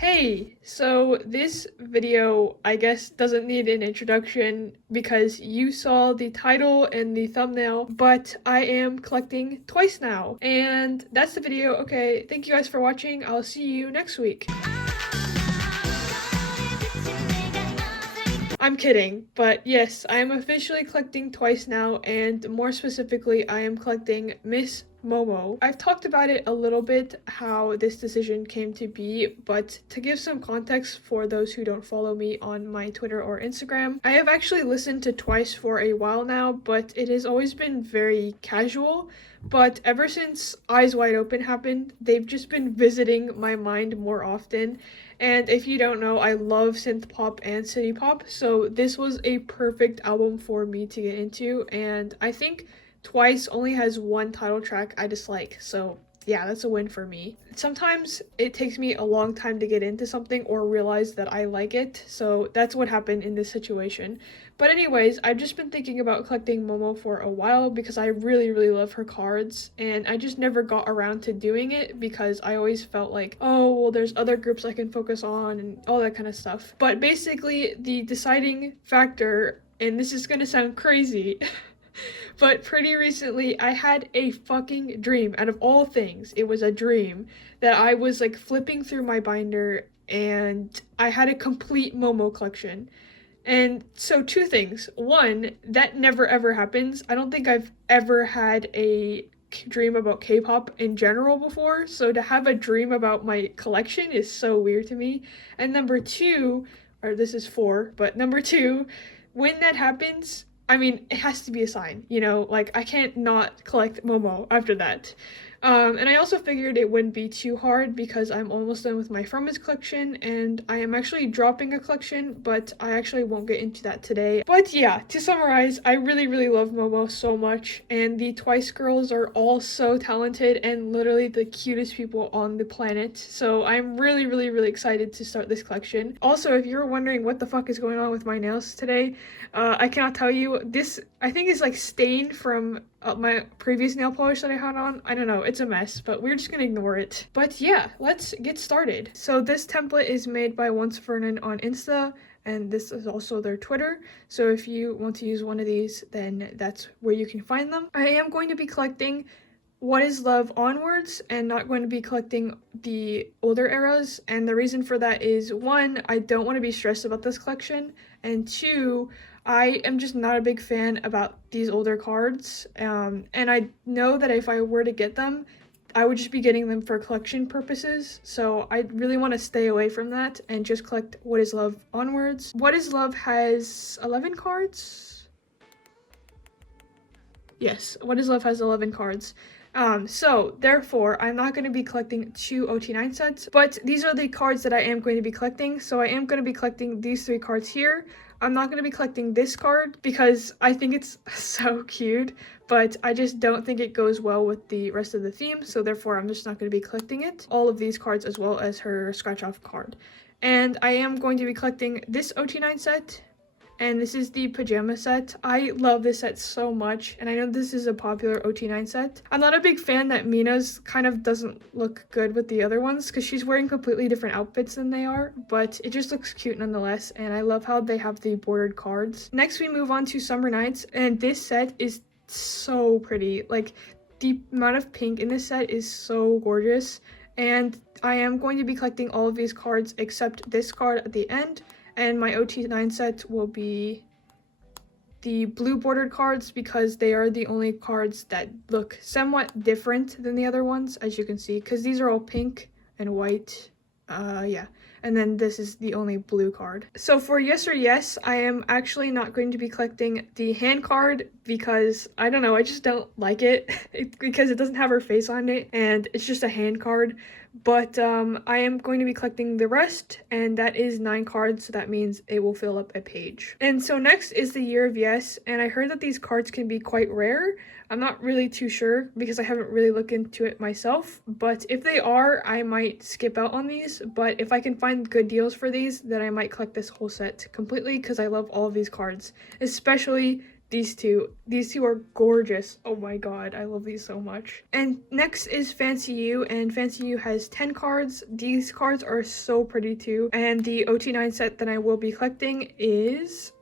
Hey, so this video, I guess, doesn't need an introduction because you saw the title and the thumbnail, but I am collecting twice now. And that's the video. Okay, thank you guys for watching. I'll see you next week. I'm kidding, but yes, I am officially collecting twice now, and more specifically, I am collecting Miss Momo. I've talked about it a little bit, how this decision came to be, but to give some context for those who don't follow me on my Twitter or Instagram, I have actually listened to Twice for a while now, but it has always been very casual. But ever since Eyes Wide Open happened, they've just been visiting my mind more often. And if you don't know, I love synth pop and city pop, so this was a perfect album for me to get into, and I think Twice only has one title track I dislike, so yeah, that's a win for me. Sometimes it takes me a long time to get into something or realize that I like it, so that's what happened in this situation. But anyways, I've just been thinking about collecting Momo for a while because I really love her cards, and I just never got around to doing it because I always felt like, oh, well, there's other groups I can focus on and all that kind of stuff. But basically, the deciding factor, and this is gonna sound crazy, but pretty recently, I had a fucking dream. Out of all things, it was a dream that I was like flipping through my binder and I had a complete Momo collection. And so, two things. One, that never ever happens. I don't think I've ever had a dream about K-pop in general before. So, to have a dream about my collection is so weird to me. And number two, or this is four, but number two, when that happens, I mean, it has to be a sign, like I can't not collect Momo after that. And I also figured it wouldn't be too hard because I'm almost done with my From collection, and I am actually dropping a collection, but I actually won't get into that today. But yeah, to summarize, I really love Momo so much, and the Twice girls are all so talented and literally the cutest people on the planet. So I'm really excited to start this collection. Also, if you're wondering what the fuck is going on with my nails today, I cannot tell you. This, I think, is like stained from my previous nail polish that I had on. I don't know, it's a mess, but we're just gonna ignore it. But yeah, let's get started. So this template is made by Once Vernon on Insta, and this is also their Twitter. So if you want to use one of these, then that's where you can find them. I am going to be collecting What Is Love onwards and not going to be collecting the older eras, and the reason for that is, one, I don't want to be stressed about this collection, and two, I am just not a big fan about these older cards, and I know that if I were to get them, I would just be getting them for collection purposes, so I really want to stay away from that and just collect What Is Love onwards. What Is Love has 11 cards? Yes, What Is Love has 11 cards. So therefore, I'm not going to be collecting two OT9 sets, but these are the cards that I am going to be collecting. So I am going to be collecting these three cards here. I'm not going to be collecting this card because I think it's so cute, but I just don't think it goes well with the rest of the theme, so therefore I'm just not going to be collecting it. All of these cards as well as her scratch off card. And I am going to be collecting this OT9 set, and this is the pajama set. I love this set so much, and I know this is a popular OT9 set. I'm not a big fan that Mina's kind of doesn't look good with the other ones because she's wearing completely different outfits than they are, but it just looks cute nonetheless, and I love how they have the bordered cards. Next, we move on to Summer Nights, and this set is so pretty. Like, the amount of pink in this set is so gorgeous, and I am going to be collecting all of these cards except this card at the end. And my OT9 set will be the blue bordered cards because they are the only cards that look somewhat different than the other ones, as you can see, because these are all pink and white. Yeah. And then this is the only blue card. So for Yes or Yes, I am actually not going to be collecting the hand card because, I don't know, I just don't like it, because it doesn't have her face on it and it's just a hand card. But I am going to be collecting the rest, and that is 9 cards, so that means it will fill up a page. And so next is the Year of Yes, and I heard that these cards can be quite rare. I'm not really too sure because I haven't really looked into it myself, but if they are, I might skip out on these. But if I can find good deals for these, then I might collect this whole set completely because I love all of these cards, especially these two. These two are gorgeous. Oh my god, I love these so much. And next is Fancy You, and Fancy You has 10 cards. These cards are so pretty too. And the OT9 set that I will be collecting is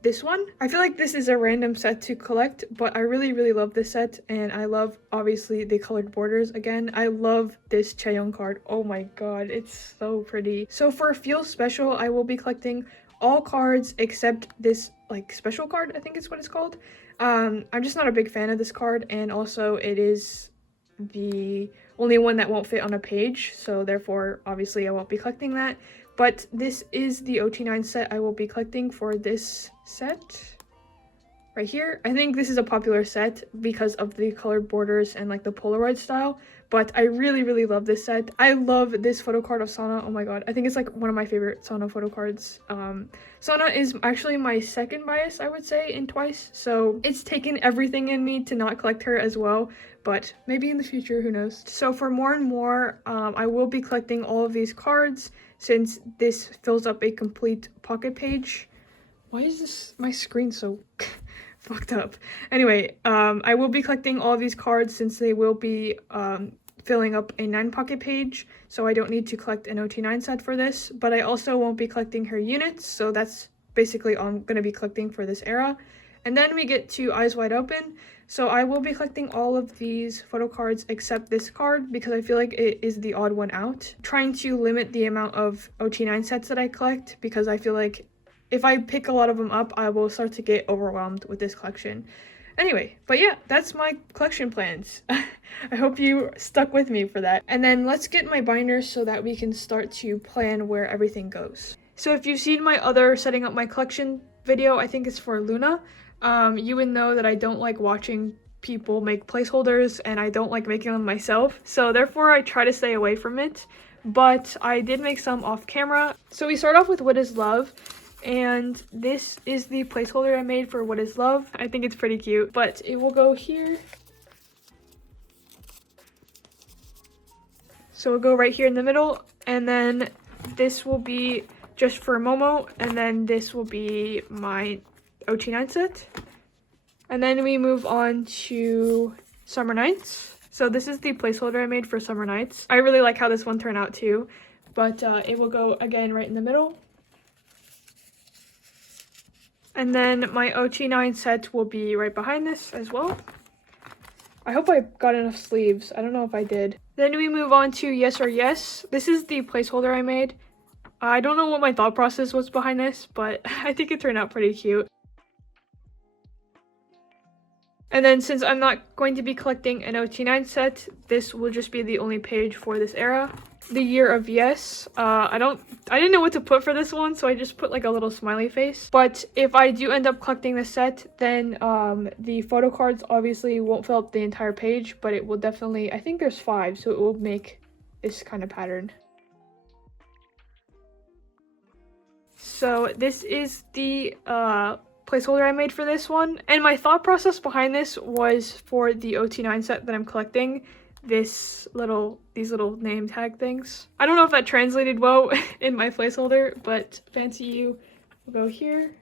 this one. I feel like this is a random set to collect, but I really love this set, and I love obviously the colored borders. Again, I love this Chaeyoung card. Oh my god, it's so pretty. So for Feel Special, I will be collecting all cards except this like special card, I think is what it's called. I'm just not a big fan of this card, and also it is the only one that won't fit on a page, so therefore obviously I won't be collecting that. But this is the OT9 set I will be collecting for this set right here. I think this is a popular set because of the colored borders and like the Polaroid style, but I really love this set. I love this photo card of Sana. Oh my god, I think it's like one of my favorite Sana photo cards. Sana is actually my second bias, I would say, in Twice, so it's taken everything in me to not collect her as well, but maybe in the future, who knows. So for more and more, I will be collecting all of these cards since this fills up a complete pocket page. Why is my screen so fucked up? Anyway, I will be collecting all of these cards since they will be filling up a 9 pocket page, so I don't need to collect an OT9 set for this, but I also won't be collecting her units, so that's basically all I'm going to be collecting for this era. And then we get to Eyes Wide Open, so I will be collecting all of these photo cards except this card because I feel like it is the odd one out. Trying to limit the amount of OT9 sets that I collect because I feel like if I pick a lot of them up, I will start to get overwhelmed with this collection. Anyway, but yeah, that's my collection plans. I hope you stuck with me for that. And then let's get my binder so that we can start to plan where everything goes. So if you've seen my other setting up my collection video, I think it's for Luna, you would know that I don't like watching people make placeholders and I don't like making them myself. So therefore I try to stay away from it, but I did make some off camera. So we start off with What Is Love. And this is the placeholder I made for What Is Love. I think it's pretty cute, but it will go here. So it'll go right here in the middle, and then this will be just for Momo, and then this will be my OT9 set. And then we move on to Summer Nights. So this is the placeholder I made for Summer Nights. I really like how this one turned out too, but it will go again right in the middle. And then my OT9 set will be right behind this as well. I hope I got enough sleeves. I don't know if I did. Then we move on to Yes or Yes. This is the placeholder I made. I don't know what my thought process was behind this, but I think it turned out pretty cute. And then since I'm not going to be collecting an OT9 set, this will just be the only page for this era. The Year of Yes. I didn't know what to put for this one, so I just put like a little smiley face. But if I do end up collecting this set, then the photo cards obviously won't fill up the entire page, but it will definitely, I think there's 5, so it will make this kind of pattern. So this is the placeholder I made for this one, and my thought process behind this was for the OT9 set that I'm collecting, these little name tag things. I don't know if that translated well in my placeholder, but Fancy You will go here.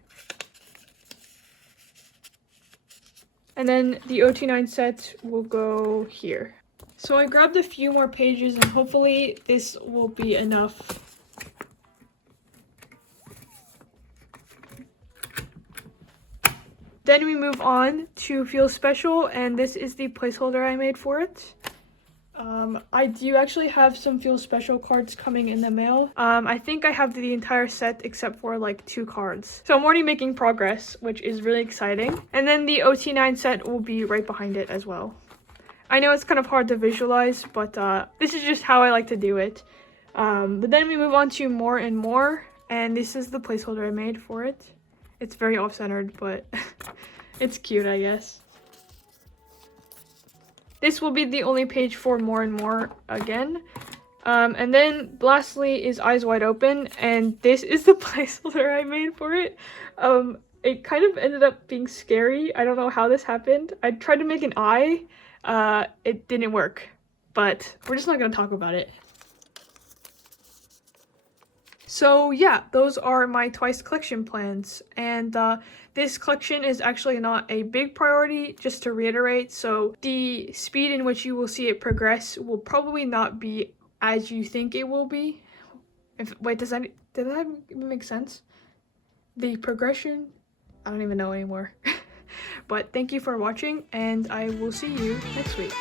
And then the OT9 set will go here. So I grabbed a few more pages and hopefully this will be enough. Then we move on to Feel Special, and this is the placeholder I made for it. I do actually have some Feel Special cards coming in the mail. I think I have the entire set except for like 2 cards. So I'm already making progress, which is really exciting. And then the OT9 set will be right behind it as well. I know it's kind of hard to visualize, but this is just how I like to do it. But then we move on to More and More, and this is the placeholder I made for it. It's very off-centered, but it's cute, I guess. This will be the only page for More and More again. And then lastly is Eyes Wide Open, and this is the placeholder I made for it. It kind of ended up being scary. I don't know how this happened. I tried to make an eye. It didn't work, but we're just not going to talk about it. So yeah, those are my Twice collection plans, and this collection is actually not a big priority, just to reiterate, so the speed in which you will see it progress will probably not be as you think it will be. Wait, did that even make sense? The progression? I don't even know anymore. But thank you for watching, and I will see you next week.